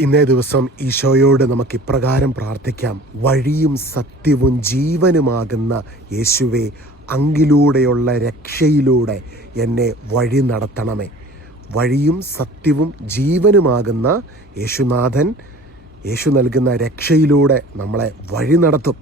ഇന്നേ ദിവസം ഈശോയോട് നമുക്ക് ഇപ്രകാരം പ്രാർത്ഥിക്കാം. വഴിയും സത്യവും ജീവനുമാകുന്ന യേശുവെ അങ്കിലൂടെയുള്ള രക്ഷയിലൂടെ എന്നെ വഴി നടത്തണമേ. വഴിയും സത്യവും ജീവനുമാകുന്ന യേശുനാഥൻ യേശു നൽകുന്ന രക്ഷയിലൂടെ നമ്മളെ വഴി നടത്തും.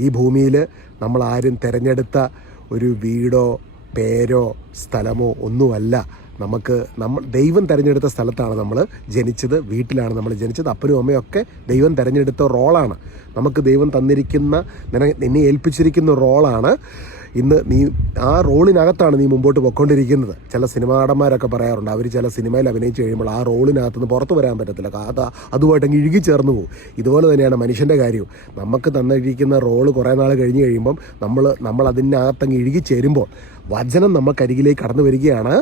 ഈ ഭൂമിയിൽ നമ്മൾ ആരും തിരഞ്ഞെടുത്ത ഒരു വീടോ പേരോ സ്ഥലമോ ഒന്നുമല്ല. നമുക്ക് നമ്മൾ ദൈവം തിരഞ്ഞെടുത്ത സ്ഥലത്താണ് നമ്മൾ ജനിച്ചത് വീട്ടിലാണ് നമ്മൾ ജനിച്ചത്. അപ്പനും അമ്മയും ഒക്കെ ദൈവം തിരഞ്ഞെടുത്ത റോളാണ് നമുക്ക് ദൈവം തന്നിരിക്കുന്ന നിന നിന്നെ ഏൽപ്പിച്ചിരിക്കുന്ന റോളാണ് ഇന്ന് നീ ആ റോളിനകത്താണ് നീ മുമ്പോട്ട് പൊയ്ക്കൊണ്ടിരിക്കുന്നത്. ചില സിനിമാ നടന്മാരൊക്കെ പറയാറുണ്ട് അവർ ചില സിനിമയിൽ അഭിനയിച്ച് കഴിയുമ്പോൾ ആ റോളിനകത്ത് നിന്ന് പുറത്ത് വരാൻ പറ്റത്തില്ല. അത് അതുമായിട്ട് അങ്ങ് ഇഴുകി ചേർന്ന് പോകും. ഇതുപോലെ തന്നെയാണ് മനുഷ്യന്റെ കാര്യവും. നമുക്ക് തന്നിരിക്കുന്ന റോൾ കുറേ നാൾ കഴിഞ്ഞ് കഴിയുമ്പം നമ്മൾ നമ്മൾ അതിനകത്തങ്ങ് ഇഴുകി ചേരുമ്പോൾ വചനം നമുക്കരികിലേക്ക് കടന്നു വരികയാണ്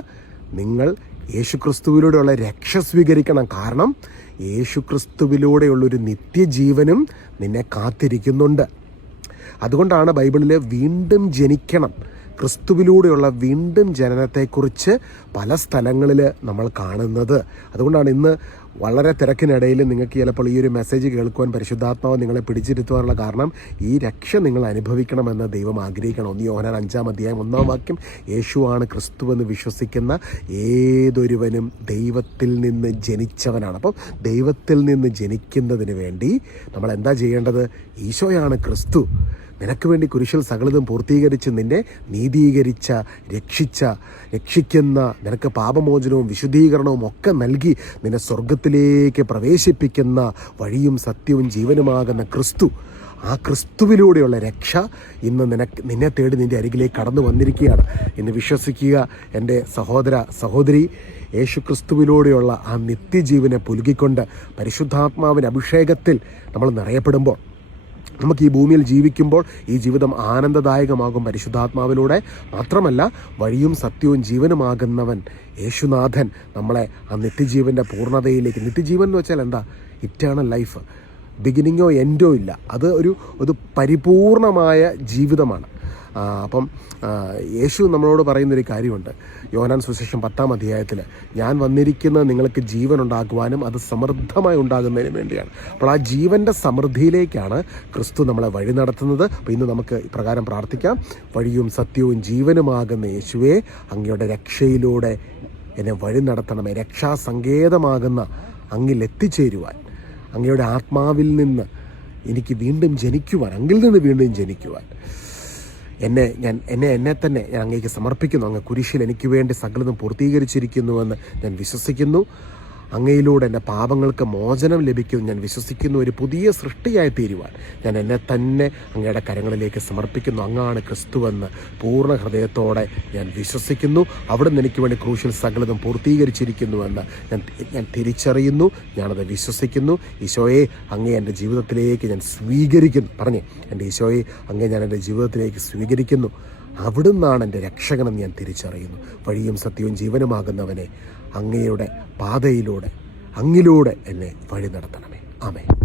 നിങ്ങൾ യേശുക്രിസ്തുവിലൂടെയുള്ള രക്ഷ സ്വീകരിക്കണം. കാരണം യേശുക്രിസ്തുവിലൂടെയുള്ളൊരു നിത്യജീവനും നിന്നെ കാത്തിരിക്കുന്നുണ്ട്. അതുകൊണ്ടാണ് ബൈബിളിൽ വീണ്ടും ജനിക്കണം. ക്രിസ്തുവിലൂടെയുള്ള വീണ്ടും ജനനത്തെക്കുറിച്ച് പല സ്ഥലങ്ങളിൽ നമ്മൾ കാണുന്നത്. അതുകൊണ്ടാണ് ഇന്ന് വളരെ തിരക്കിനിടയിൽ നിങ്ങൾക്ക് ചിലപ്പോൾ ഈ ഒരു മെസ്സേജ് കേൾക്കുവാൻ പരിശുദ്ധാത്മാവ് നിങ്ങളെ പിടിച്ചിരുത്തുവാനുള്ള കാരണം ഈ രക്ഷ നിങ്ങൾ അനുഭവിക്കണമെന്ന് ദൈവം ആഗ്രഹിക്കണം. ഒന്ന് യോഹനാൻ അഞ്ചാം അധ്യായം ഒന്നാം വാക്യം യേശുവാണ് ക്രിസ്തുവെന്ന് വിശ്വസിക്കുന്ന ഏതൊരുവനും ദൈവത്തിൽ നിന്ന് ജനിച്ചവനാണ്. അപ്പം ദൈവത്തിൽ നിന്ന് ജനിക്കുന്നതിന് വേണ്ടി നമ്മൾ എന്താ ചെയ്യേണ്ടത്? ഈശോയാണ് ക്രിസ്തു. നിനക്ക് വേണ്ടി കുരിശിൽ സകലതും പൂർത്തീകരിച്ച് നിന്നെ നീതീകരിച്ച രക്ഷിച്ച രക്ഷിക്കുന്ന നിനക്ക് പാപമോചനവും വിശുദ്ധീകരണവും ഒക്കെ നൽകി നിന്നെ സ്വർഗത്തിലേക്ക് പ്രവേശിപ്പിക്കുന്ന വഴിയും സത്യവും ജീവനുമാകുന്ന ക്രിസ്തു. ആ ക്രിസ്തുവിലൂടെയുള്ള രക്ഷ ഇന്ന് നിനക്ക് നിന്നെ തേടി നിന്റെ അരികിലേക്ക് കടന്നു വന്നിരിക്കുകയാണ്. എന്ന് വിശ്വസിക്കുക എന്റെ സഹോദര സഹോദരി യേശു ക്രിസ്തുവിലൂടെയുള്ള ആ നിത്യജീവനെ പുലുകിക്കൊണ്ട് പരിശുദ്ധാത്മാവിന്റെ അഭിഷേകത്തിൽ നമ്മൾ നിറയപ്പെടുമ്പോൾ നമുക്ക് ഈ ഭൂമിയിൽ ജീവിക്കുമ്പോൾ ഈ ജീവിതം ആനന്ദദായകമാകും പരിശുദ്ധാത്മാവിലൂടെ. മാത്രമല്ല വഴിയും സത്യവും ജീവനുമാകുന്നവൻ യേശുനാഥൻ നമ്മളെ ആ നിത്യജീവന്റെ പൂർണതയിലേക്ക്. നിത്യജീവൻ എന്ന് വെച്ചാൽ എന്താ? ഇറ്റേണൽ ലൈഫ് ബിഗിനിങ്ങോ എൻഡോ ഇല്ല. അത് ഒരു ഒരു പരിപൂർണമായ ജീവിതമാണ്. അപ്പം യേശു നമ്മളോട് പറയുന്നൊരു കാര്യമുണ്ട്. യോനാൻ സുശേഷം പത്താം അധ്യായത്തിൽ ഞാൻ വന്നിരിക്കുന്ന നിങ്ങൾക്ക് ജീവൻ ഉണ്ടാക്കുവാനും അത് സമൃദ്ധമായി ഉണ്ടാകുന്നതിനും വേണ്ടിയാണ്. അപ്പോൾ ആ ജീവന്റെ സമൃദ്ധിയിലേക്കാണ് ക്രിസ്തു നമ്മളെ വഴി നടത്തുന്നത്. അപ്പോൾ ഇന്ന് നമുക്ക് ഇപ്രകാരം പ്രാർത്ഥിക്കാം. വഴിയും സത്യവും ജീവനുമാകുന്ന യേശുവെ അങ്ങയുടെ രക്ഷയിലൂടെ എന്നെ വഴി നടത്തണമേ. രക്ഷാസങ്കേതമാകുന്ന അങ്ങിൽ എത്തിച്ചേരുവാൻ. അങ്ങയുടെ ആത്മാവിൽ നിന്ന് എനിക്ക് വീണ്ടും ജനിക്കുവാൻ അങ്ങിൽ നിന്ന് വീണ്ടും ജനിക്കുവാൻ. എന്നെ ഞാൻ എന്നെ എന്നെ തന്നെ ഞാൻ അങ്ങേക്ക് സമർപ്പിക്കുന്നു. അങ്ങ് കുരിശിൽ എനിക്ക് വേണ്ടി സകലതും പൂർത്തീകരിച്ചിരിക്കുന്നുവെന്ന് ഞാൻ വിശ്വസിക്കുന്നു. അങ്ങയിലൂടെ എന്റെ പാപങ്ങൾക്ക് മോചനം ലഭിക്കും ഞാൻ വിശ്വസിക്കുന്നു. ഒരു പുതിയ സൃഷ്ടിയായി തീരുവാൻ ഞാൻ എന്നെ തന്നെ അങ്ങയുടെ കരങ്ങളിലേക്ക് സമർപ്പിക്കുന്നു. അങ്ങാണ് ക്രിസ്തുവെന്ന് പൂർണ ഹൃദയത്തോടെ ഞാൻ വിശ്വസിക്കുന്നു. അവിടുന്ന് എനിക്ക് വേണ്ടി ക്രൂശിൽ സകലതും പൂർത്തീകരിച്ചിരിക്കുന്നുവെന്ന് ഞാൻ ഞാൻ തിരിച്ചറിയുന്നു. ഞാനത് വിശ്വസിക്കുന്നു. ഈശോയെ അങ്ങേ എന്റെ ജീവിതത്തിലേക്ക് ഞാൻ സ്വീകരിക്കുന്നു. പറഞ്ഞേ എന്റെ ഈശോയെ അങ്ങേ ഞാൻ എന്റെ ജീവിതത്തിലേക്ക് സ്വീകരിക്കുന്നു. അവിടുന്നാണ് എന്റെ രക്ഷകനെന്ന് ഞാൻ തിരിച്ചറിയുന്നു. വഴിയും സത്യവും ജീവനുമാകുന്നവനെ അങ്ങയുടെ പാതയിലൂടെ അങ്ങിലൂടെ എന്നെ വഴി നടത്തണമേ. ആമേ